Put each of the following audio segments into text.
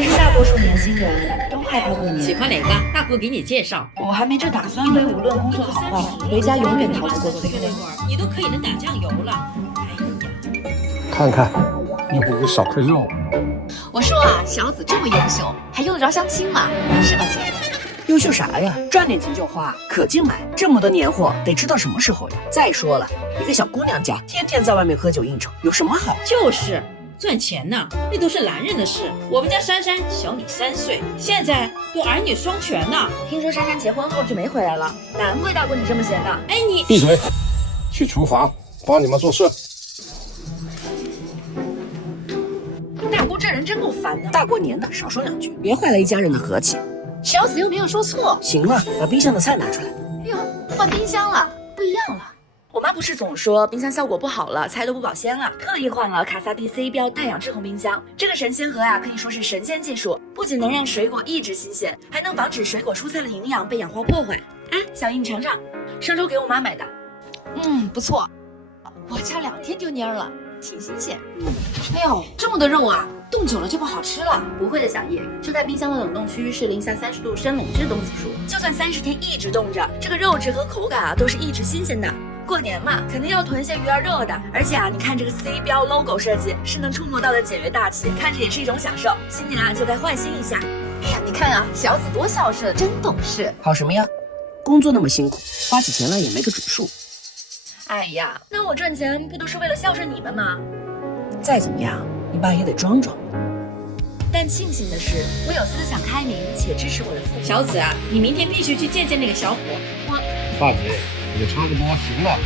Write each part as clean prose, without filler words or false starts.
其实大多数年轻人都害怕过年。喜欢哪个？大姑给你介绍。我还没这打算，因为无论工作好坏，回家永远逃不过催婚。你都可以能打酱油了。看看，又不会少块肉。我说啊，小紫这么优秀，还用得着相亲吗？是吧，姐？优秀啥呀？赚点钱就花，可劲买。这么多年货，得吃到什么时候呀？再说了，一个小姑娘家，天天在外面喝酒应酬，有什么好？就是赚钱呢，那都是男人的事。我们家珊珊小你3岁，现在都儿女双全呢。听说珊珊结婚后就没回来了，难怪大姑你这么闲的。哎，你闭嘴，去厨房帮你们做事。大姑这人真够烦的，大过年的少说2句，别坏了一家人的和气。小紫又没有说错。行了，把冰箱的菜拿出来。哎呦，换冰箱了，不一样了。我妈不是总说冰箱效果不好了，菜都不保鲜了，特意换了卡萨帝 C 标耐氧制红冰箱。这个神仙盒啊，可以说是神仙技术，不仅能让水果一直新鲜，还能防止水果蔬菜的营养被氧化破坏。哎，小姨你尝尝，上周给我妈买的。不错，我家2天就蔫了，挺新鲜。哎呦，这么多肉啊，冻久了就不好吃了。不会的，小叶，就在冰箱的冷冻区是零下30度深冷制冻技术，就算30天一直冻着，这个肉质和口感啊都是一直新鲜的。过年嘛，肯定要囤些鱼儿肉的，而且啊，你看这个 C 标 logo 设计是能触摸到的简约大气，看着也是一种享受。新年啊，就该换新一下。哎呀，你看啊，小紫多孝顺，真懂事。好什么呀？工作那么辛苦，花起钱来也没个准数。哎呀，那我赚钱不都是为了孝顺你们吗？再怎么样，你爸也得装装。但庆幸的是，我有思想开明且支持我的父母。小紫啊，你明天必须去见见那个小伙。大姐，也差不多行了。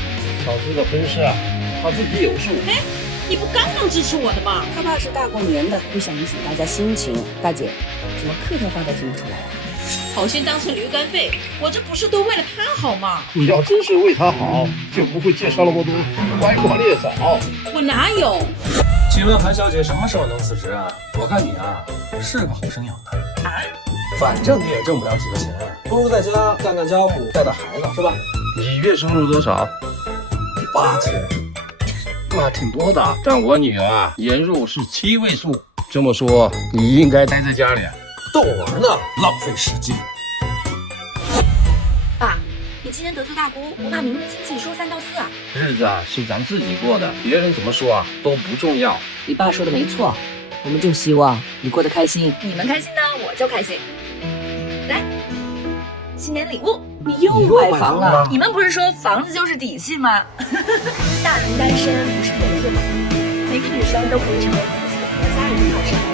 小子的婚事啊，他自己有数。哎，你不刚刚支持我的吗？他爸是大过年的，不想影响大家心情。大姐，怎么客套话都听不出来啊？好心当成驴肝肺，我这不是都为了他好吗？你要真是为他好，就不会介绍那么多歪瓜裂枣。我哪有？请问韩小姐什么时候能辞职啊？我看你啊，是个好生养的啊。反正你也挣不了几个钱，不如在家干干家务，带带孩子，是吧？你月收入多少8000，那挺多的。但我女儿啊，年入是7位数。这么说，你应该待在家里。逗我玩呢，浪费时间。爸，你今天得罪大姑，我怕明天亲戚说3道4啊。日子啊是咱自己过的，别人怎么说啊都不重要。你爸说的没错，我们就希望你过得开心。你们开心呢，我就开心。来，新年礼物。你又买房了？你们不是说房子就是底气吗？大龄单身不是别的，每个女生都可以成为自己的和家人的好生活。